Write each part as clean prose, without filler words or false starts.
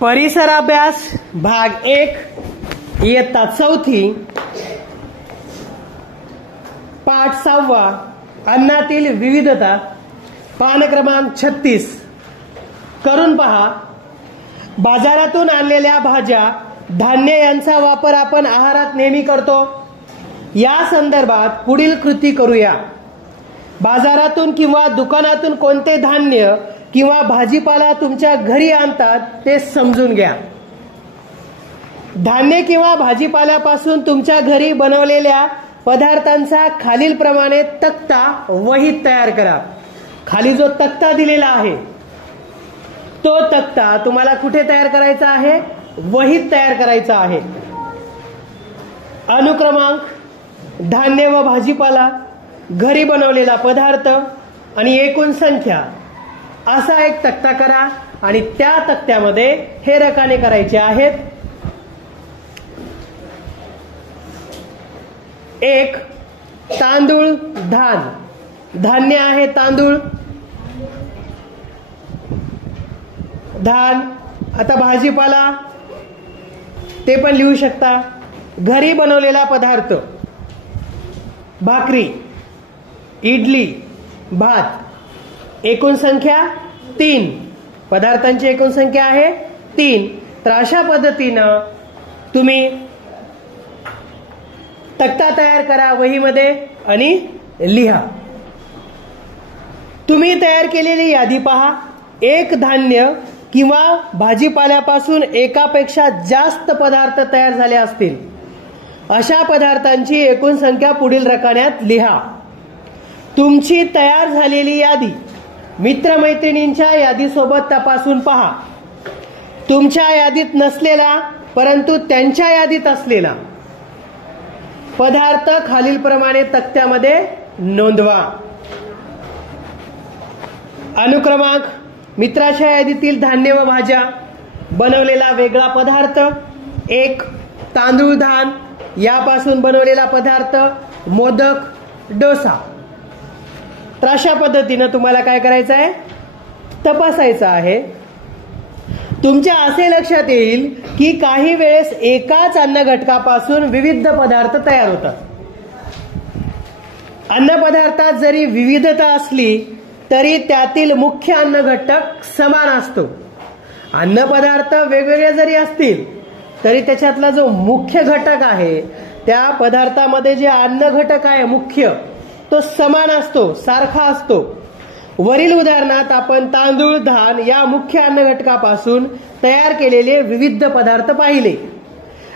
परिसर अभ्यास भाग 1 इयत्ता 4 पाठ 6 अन्नातील विविधता पान क्रमांक 36 करून पहा। बाजारातून आणलेल्या भाज्या धान्य यांचा वापर आपण आहारात नेहमी करतो। या संदर्भात पुढील कृती करूया। बाजारातून किंवा दुकानातून कोणते धान्य किंवा भाजीपाला तुमच्या घरी आणतात ते समजून घ्या। धान्य किंवा भाजीपाल्यापासून तुमच्या घरी बनवलेल्या पदार्थांचा खालील प्रमाणे तक्ता वहीत तयार करा। खाली जो तक्ता दिलेला आहे तो तक्ता तुम्हाला कुठे तयार करायचा आहे? वहीत तयार करायचा आहे। अनुक्रमांक, धान्य व भाजीपाला, घरी बनवलेला पदार्थ आणि एकूण संख्या असा एक तक्ता करा आणि त्या तक्त्यामध्ये हे रकाने करायचे आहेत। 1 तांदूळ धान, धान्य आहे तांदूळ धान। आता भाजीपाला ते पण लिहू शकता। घरी बनवलेला पदार्थ भाकरी, इडली, भात। एकूण संख्या 3, पदार्थांची एकूण संख्या आहे 3। तर अशा पद्धतीनं तुम्ही तक्ता तयार करा वहीमध्ये आणि लिहा। तुम्ही तयार केलेली यादी पहा। एक धान्य किंवा भाजीपाल्यापासून एकापेक्षा जास्त पदार्थ तयार झाले असतील अशा पदार्थांची एकूण संख्या पुढील रकान्यात लिहा। तुमची तयार झालेली यादी मित्रमैत्रिणींच्या यादीसोबत तपासून पहा। तुमच्या यादीत नसलेला परंतु त्यांच्या यादीत असलेला पदार्थ खालीलप्रमाणे तक्त्यामध्ये नोंदवा। अनुक्रमांक, मित्राच्या यादीतील धान्य व भाज्या, बनवलेला वेगळा पदार्थ 1 तांदूळ धान यापासून बनवलेला पदार्थ मोदक, डोसा। तर अशा पद्धतीनं तुम्हाला काय करायचं आहे? तपासायचं आहे। तुमच्या असे लक्षात येईल की काही वेळेस एकाच अन्न घटकापासून विविध पदार्थ तयार होतात। अन्न पदार्थात जरी विविधता असली तरी त्यातील मुख्य अन्न घटक समान असतो। अन्न पदार्थ वेगवेगळे जरी असतील तरी त्याच्यातला जो मुख्य घटक आहे त्या पदार्थामध्ये जे अन्न घटक आहे मुख्य तो समान असतो, सारखा असतो। वरील उदाहरणात आपण तांदूळ धान या मुख्य अन्न घटकापासून तयार केलेले विविध पदार्थ पाहिले।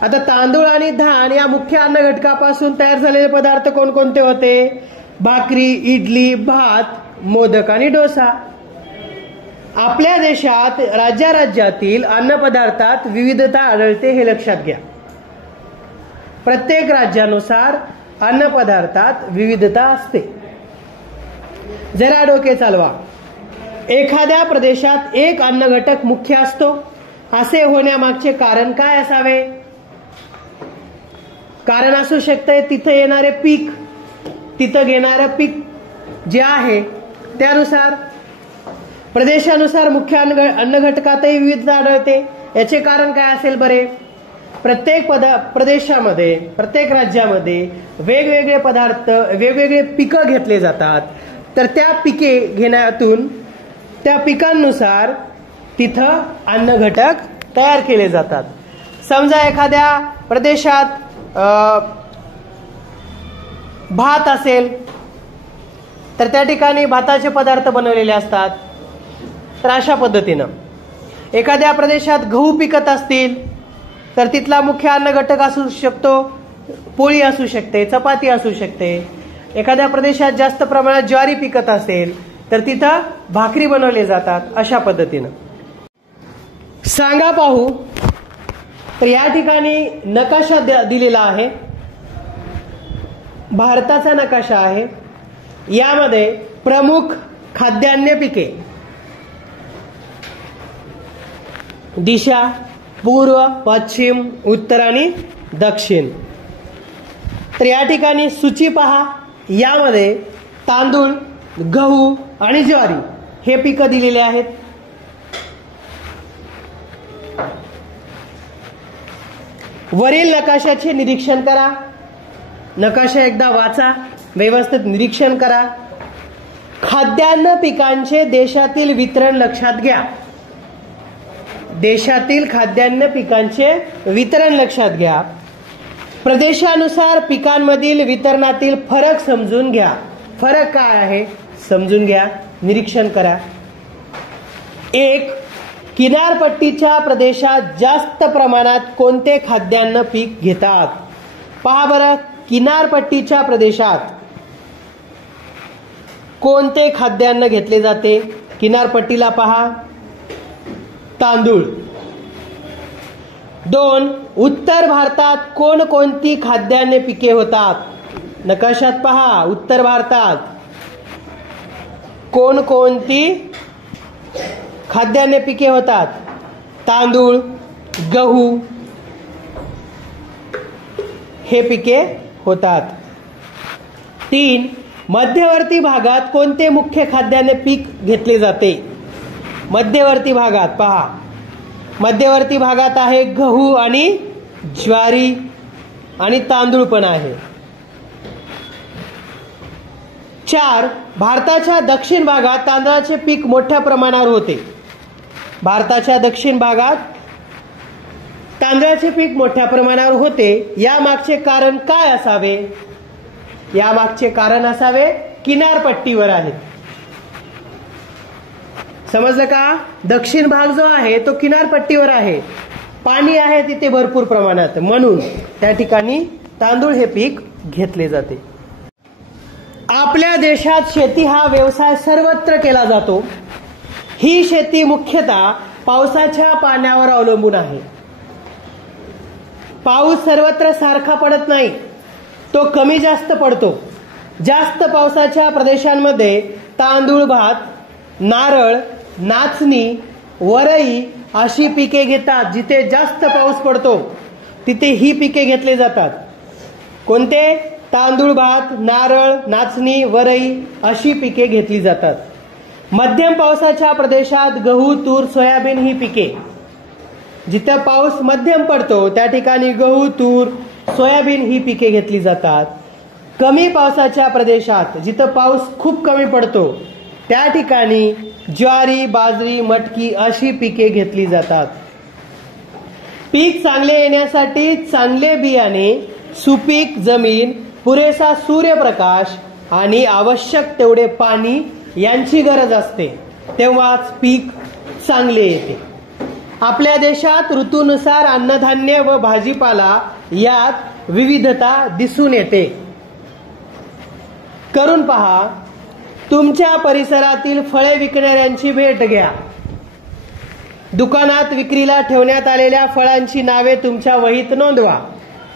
आता तांदूळ आणि धान या मुख्य अन्न घटकापासून तयार झालेले पदार्थ कोणकोणते होते? भाकरी, इडली, भात, मोदक आणि डोसा। आपल्या देशात राज्यातील अन्न पदार्थात विविधता आढळते हे लक्षात घ्या। प्रत्येक राज्यानुसार अन्न पदार्थात विविधता असते। जरा डोके चालवा। एखाद्या प्रदेशात एक अन्न घटक मुख्य असतो, असे होण्यामागचे कारण काय असावे? कारण असू शकते तिथे येणारे पीक, तिथं घेणारं पीक जे आहे त्यानुसार, प्रदेशानुसार मुख्य अन्न घटकातही विविधता आढळते। याचे कारण काय असेल बरे? प्रत्येक प्रदेशामध्ये, प्रत्येक राज्यामध्ये वेगवेगळे पदार्थ, वेगवेगळे पिकं घेतले जातात। तर त्या पिके घेण्यातून त्या पिकांनुसार तिथं अन्न घटक तयार केले जातात। समजा एखाद्या प्रदेशात भात असेल तर त्या ठिकाणी भाताचे पदार्थ बनवलेले असतात। तर अशा पद्धतीनं एखाद्या प्रदेशात गहू पिकत असतील तर तिथला मुख्य अन्न घटक असू शकतो, पोळी असू शकते, चपाती असू शकते। एखाद्या प्रदेशात जास्त प्रमाणात ज्वारी पिकत असेल तर तिथं भाकरी बनवले जातात। अशा पद्धतीनं सांगा पाहू। तर या ठिकाणी नकाशा दिलेला आहे, भारताचा नकाशा आहे। यामध्ये प्रमुख खाद्यान्य पिके, दिशा पूर्व, पश्चिम, उत्तर आणि दक्षिण। तर या ठिकाणी सूची पहा। यामध्ये तांदूळ, गहू आणि ज्वारी हे पिकं दिलेले आहेत। वरील नकाशाचे निरीक्षण करा. नकाशा एकदा वाचा, व्यवस्थित निरीक्षण करा. खाद्यान्न पिकांचे देशातील वितरण लक्षात घ्या. देशातील खाद्यान्न पिकांचे वितरण लक्षात घ्या. प्रदेशानुसार पिकांमधील वितरणातील फरक समजून घ्या. फरक काय आहे समजून घ्या, निरीक्षण करा. 1. किनारपट्टीच्या प्रदेशात जास्त प्रमाणात कोणते खाद्यान्न पीक घेतात? पहा बरं, किनारपट्टीच्या प्रदेशात कोणते खाद्यान्न घेतले जाते? किनारपट्टीला पहा, तांदूळ. 2. उत्तर भारतात कोणकोणती खाद्यान्न पिके होतात? नकाशात पहा, उत्तर भारतात कोणकोणती खाद्यान्न पिके होतात? तांदूळ, गहू हे पिके होतात. 3. मध्यवर्ती भागात कोणते मुख्य खाद्यान्न पीक घेतले जाते? मध्यवर्ती भागात पहा, मध्यवर्ती भागात आहे गहू आणि ज्वारी आणि तांदूळ पण आहे. 4. भारताच्या दक्षिण भागात तांदळाचे पीक मोठ्या प्रमाणावर होते. भारताच्या दक्षिण भागात तांदळाचे पीक मोठ्या प्रमाणावर होते. यामागचे कारण काय असावे? यामागचे कारण असावे किनारपट्टीवर आहे. समजलं का? दक्षिण भाग जो आहे तो किनारपट्टीवर आहे, पाणी आहे तिथे भरपूर प्रमाणात, म्हणून त्या ठिकाणी तांदूळ हे पीक घेतले जाते. आपल्या देशात शेती हा व्यवसाय सर्वत्र केला जातो. ही शेती मुख्यतः पावसाच्या पाण्यावर अवलंबून आहे. पाऊस सर्वत्र सारखा पडत नाही, तो कमी जास्त पडतो. जास्त पावसाच्या प्रदेशांमध्ये तांदूळ, भात, नारळ, नाचणी, वरई अशी पिके घेतात. जिथे जास्त पाऊस पडतो तिथे ही पिके घेतली जातात. कोणते? तांदूळ, भात, नारळ, नाचणी, वरई अशी पिके घेतली जातात. मध्यम पावसाच्या प्रदेशात गहू, तूर, सोयाबीन ही पिके. जिथे पाऊस मध्यम पडतो त्या ठिकाणी गहू, तूर, सोयाबीन ही पिके घेतली जातात. कमी पावसाच्या प्रदेशात जिथे पाऊस खूप कमी पडतो त्या ठिकाणी ज्वारी, बाजरी, मटकी अशी पिके घेतली जातात. पीक चांगले येण्यासाठी चांगले बियाणे, सुपीक जमीन, पुरेसा सूर्यप्रकाश आणि आवश्यक तेवढे पाणी यांची गरज असते, तेव्हाच पीक चांगले येते. आपल्या देशात ऋतूनुसार अन्नधान्य व भाजीपाला यात विविधता दिसून येते. करून पहा. तुमच्या परिसरातील फळे विकणाऱ्यांची भेट घ्या. दुकानात विक्रीला ठेवण्यात आलेल्या फळांची नावे तुमच्या वहीत नोंदवा.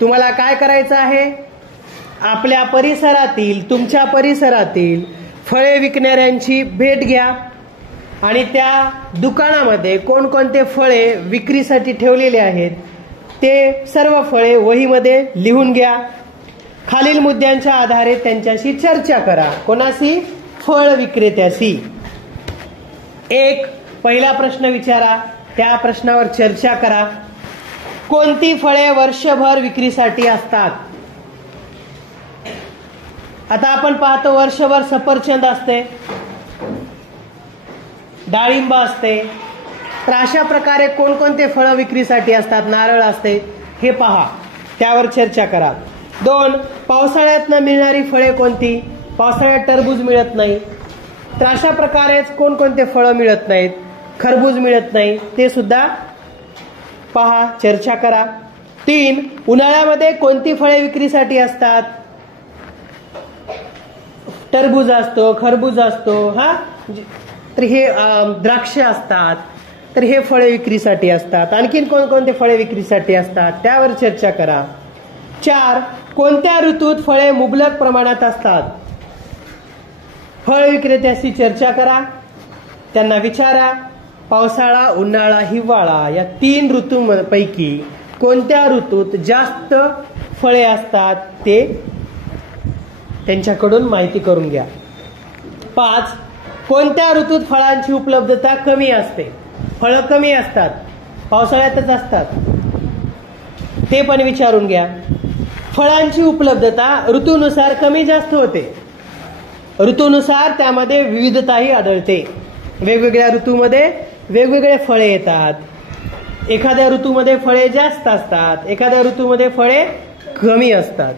तुम्हाला काय करायचं आहे? आपल्या परिसरातील, तुमच्या परिसरातील फळे विकणाऱ्यांची भेट घ्या आणि त्या दुकानामध्ये कोणकोणते फळे विक्रीसाठी ठेवलेले आहेत ते सर्व फळे वहीमध्ये लिहून घ्या. खालील मुद्द्यांच्या आधारे त्यांच्याशी चर्चा करा. कोणाशी? फळ विक्रेत्याशी. 1. पहिला प्रश्न विचारा, त्या प्रश्नावर चर्चा करा. कोणती फळे वर्षभर विक्रीसाठी असतात? आता आपण पाहतो वर्षभर सफरचंद असते, डाळिंब असते. तर अशा प्रकारे कोणकोणते फळं विक्रीसाठी असतात? नारळ असते, हे पहा, त्यावर चर्चा करा. 2. पावसाळ्यातनं मिळणारी फळे कोणती? पावसाळ्यात टरबूज मिळत नाही, तर अशा प्रकारेच कोणकोणते फळं मिळत नाहीत? खरबूज मिळत नाही, ते सुद्धा पहा, चर्चा करा. 3. उन्हाळ्यामध्ये कोणती फळे विक्रीसाठी असतात? टरबूज असतो, खरबूज असतो, तर हे द्राक्ष असतात, तर हे फळे विक्रीसाठी असतात. आणखीन कोणकोणते फळे विक्रीसाठी असतात त्यावर चर्चा करा. 4. कोणत्या ऋतूत फळे मुबलक प्रमाणात असतात? फळ विक्रेत्याशी चर्चा करा, त्यांना विचारा. पावसाळा, उन्हाळा, हिवाळा या 3 ऋतूंपैकी कोणत्या ऋतूत जास्त फळे असतात ते त्यांच्याकडून माहिती करून घ्या. 5. कोणत्या ऋतूत फळांची उपलब्धता कमी असते? फळं कमी असतात पावसाळ्यातच असतात, ते पण विचारून घ्या. फळांची उपलब्धता ऋतूनुसार कमी जास्त होते. ऋतूनुसार त्यामध्ये विविधताही आढळते. वेगवेगळ्या ऋतूमध्ये वेगवेगळे फळे येतात. एखाद्या ऋतूमध्ये फळे जास्त असतात, एखाद्या ऋतूमध्ये फळे कमी असतात.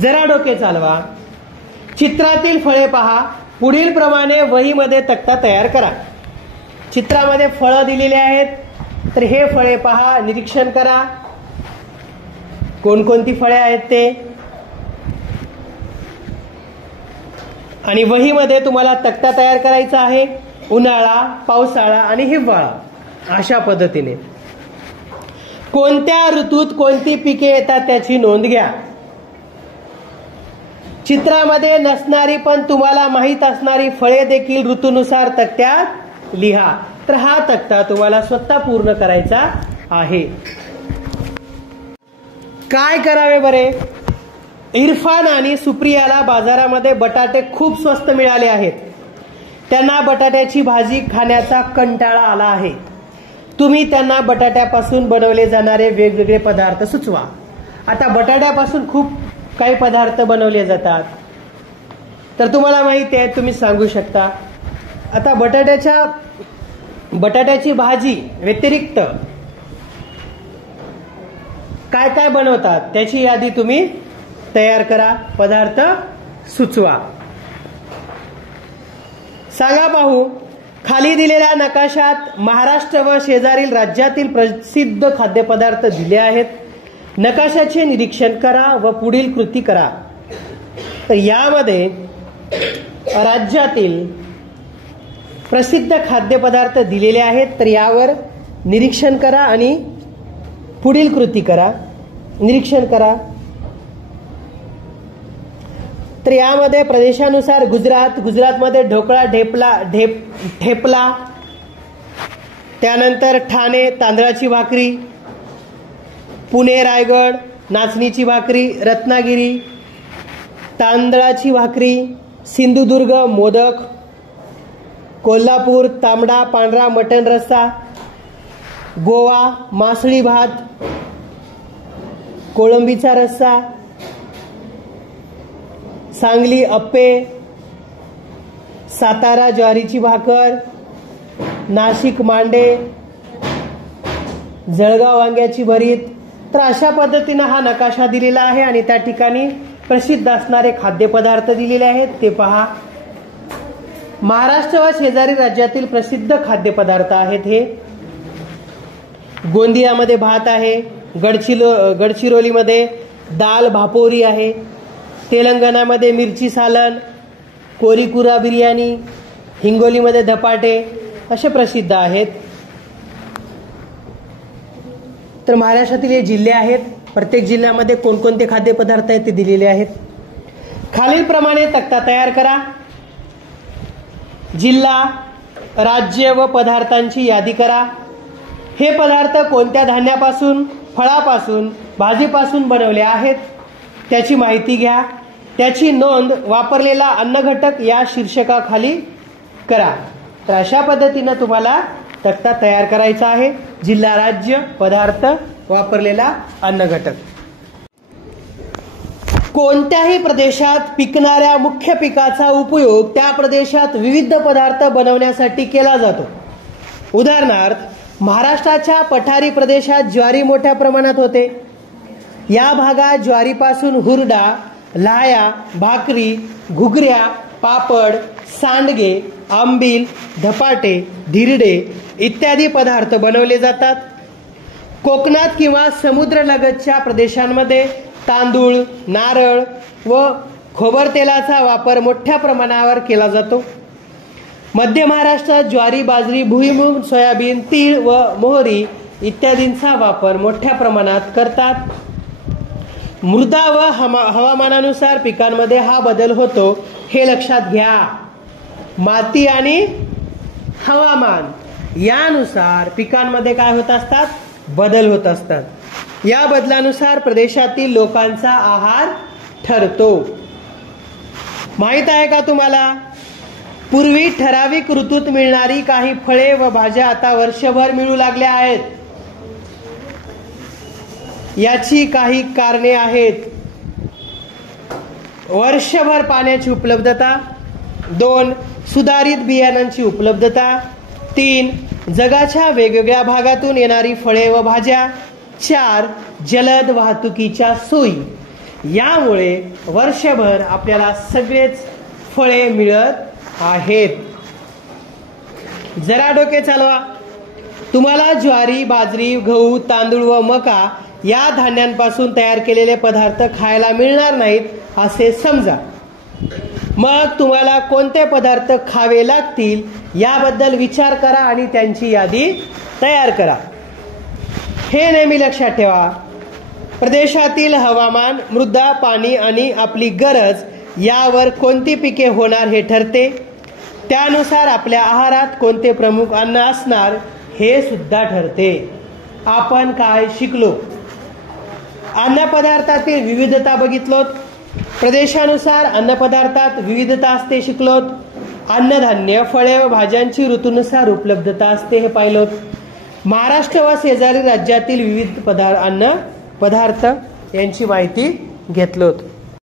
जरा डोके चालवा. चित्रातील फळे पहा. पुढील प्रमाणे वहीमध्ये तक्ता तयार करा. चित्रामध्ये फळं दिलेली आहेत, तर हे फळे पहा, निरीक्षण करा कोणकोणती फळे आहेत ते, आणि वहीमध्ये तुम्हाला तक्ता तयार करायचा आहे. उन्हाळा, पावसाळा आणि हिवाळा अशा पद्धतीने. कोणत्या ऋतूत कोणती पिके येतात त्याची नोंद घ्या. चित्रामध्ये नसणारी पण तुम्हाला माहीत असणारी फळे देखील ऋतूनुसार तक्त्यात लिहा. तर हा तक्ता तुम्हाला स्वतः पूर्ण करायचा आहे. काय करावे बरे? इरफान आणि सुप्रियाला बाजारामध्ये बटाटे खूप स्वस्त मिळाले आहेत. त्यांना बटाट्याची भाजी खाण्याचा कंटाळा आला आहे. तुम्ही त्यांना बटाट्यापासून बनवले जाणारे वेगवेगळे पदार्थ सुचवा. आता बटाट्यापासून खूप काही पदार्थ बनवले जातात, तर तुम्हाला माहिती आहे, तुम्ही सांगू शकता. आता बटाट्याची भाजी व्यतिरिक्त काय काय बनवतात त्याची यादी तुम्ही तयार करा. पदार्थ सुचवा. सांगा पाहू. खाली दिलेल्या नकाशात महाराष्ट्र व शेजारील राज्यातील प्रसिद्ध खाद्यपदार्थ दिले आहेत. नकाशाचे निरीक्षण करा व पुढील कृती करा. तर यामध्ये राज्यातील प्रसिद्ध खाद्यपदार्थ दिलेले आहेत, तर यावर निरीक्षण करा आणि पुढील कृती करा. निरीक्षण करा. तर यामध्ये प्रदेशानुसार गुजरातमध्ये ढोकळा, ठेपला, त्यानंतर ठाणे तांदळाची भाकरी, पुणे रायगड नाचणीची भाकरी, रत्नागिरी तांदळाची भाकरी, सिंधुदुर्ग मोदक, कोल्हापूर तांबडा पांढरा मटण रस्सा, गोवा मासळी भात, कोळंबीचा रस्सा, सांगली अप्पे, सातारा ज्वारीची भाकर, नाशिक मांडे, जळगाव वांग्याची भरीत. तर अशा पद्धतीने हा नकाशा दिलेला आहे आणि त्या ठिकाणी प्रसिद्ध असणारे खाद्यपदार्थ दिलेले आहेत ते पहा. महाराष्ट्र व शेजारी राज्यातील प्रसिद्ध खाद्यपदार्थ आहेत हे. गोंदियामध्ये भात आहे, गडचिरोलीमध्ये दाल भापोरी आहे, तेलंगणामध्ये मिरची सालन, कोरिकुरा बिर्याणी, हिंगोलीमध्ये धपाटे असे प्रसिद्ध आहेत. तर महाराष्ट्रातील हे जिल्हे आहेत. प्रत्येक जिल्ह्यामध्ये कोणकोणते खाद्यपदार्थ आहेत ते दिलेले आहेत. खालीलप्रमाणे तक्ता तयार करा. जिल्हा, राज्य व पदार्थांची यादी करा. हे पदार्थ कोणत्या धान्यापासून, फळापासून, भाजीपासून बनवले आहेत त्याची माहिती घ्या. त्याची नोंद वापरलेला अन्नघटक या शीर्षकाखाली करा. तर अशा पद्धतीने तुम्हाला तक्ता तयार करायचा आहे. जिल्हा, राज्य, पदार्थ, वापरलेला अन्नघटक. कोणत्याही प्रदेशात पिकणाऱ्या मुख्य पिकाचा उपयोग त्या प्रदेशात विविध पदार्थ बनवण्यासाठी केला जातो. उदाहरणार्थ महाराष्ट्राच्या पठारी प्रदेशात ज्वारी मोठ्या प्रमाणात होते. या भागात ज्वारीपासून हुरडा, लाह्या, भाकरी, घुगऱ्या, पापड, सांडगे, आंबील, धपाटे, धिरडे इत्यादी पदार्थ बनवले जातात. कोकणात किंवा समुद्रलगतच्या प्रदेशांमध्ये तांदूळ, नारळ व खोबरतेलाचा वापर मोठ्या प्रमाणावर केला जातो. मध्य महाराष्ट्रात ज्वारी, बाजरी, भुईमूग, सोयाबीन, तीळ व मोहरी इत्यादींचा वापर मोठ्या प्रमाणात करतात. मृदा व हवामानानुसार पिकांमध्ये हा बदल होतो हे लक्षात घ्या. माती आणि हवामान यानुसार पिकांमध्ये काय होत असतात? बदल होत असतात. या बदलानुसार प्रदेशातील लोकांचा आहार ठरतो. माहित आहे का तुम्हाला? पूर्वी ठराविक ऋतूत मिळणारी काही फळे व भाज्या आता वर्षभर मिळू लागल्या आहेत. याची काही कारणे आहेत. वर्षभर पाण्याची उपलब्धता. 2. सुधारित बियाणांची उपलब्धता. 3. जगाच्या वेगवेगळ्या भागातून येणारी फळे व भाज्या. 4. जलद वाहतुकीच्या सोयी. यामुळे वर्षभर आपल्याला सगळेच फळे मिळत आहेत. जरा डोके चालवा. तुम्हाला ज्वारी, बाजरी, गहू, तांदूळ व मका या धान्यांपासून तयार केलेले पदार्थ खायला मिळणार नाहीत असे समजा. मग तुम्हाला कोणते पदार्थ खावे लागतील याबद्दल विचार करा आणि त्यांची यादी तयार करा. हे नेहमी लक्षात ठेवा, प्रदेशातील हवामान, मृदा, पाणी आणि आपली गरज यावर कोणती पिके होणार हे ठरते. त्यानुसार आपल्या आहारात कोणते प्रमुख अन्न असणार हे सुद्धा ठरते. आपण काय शिकलो? अन्नपदार्थातील विविधता बघितलोत. प्रदेशानुसार अन्नपदार्थात विविधता असते शिकलोत. अन्नधान्य, फळे व भाज्यांची ऋतूनुसार उपलब्धता असते हे पाहिलोत. महाराष्ट्र व शेजारी राज्यातील विविध अन्न पदार्थ यांची माहिती घेतलोत.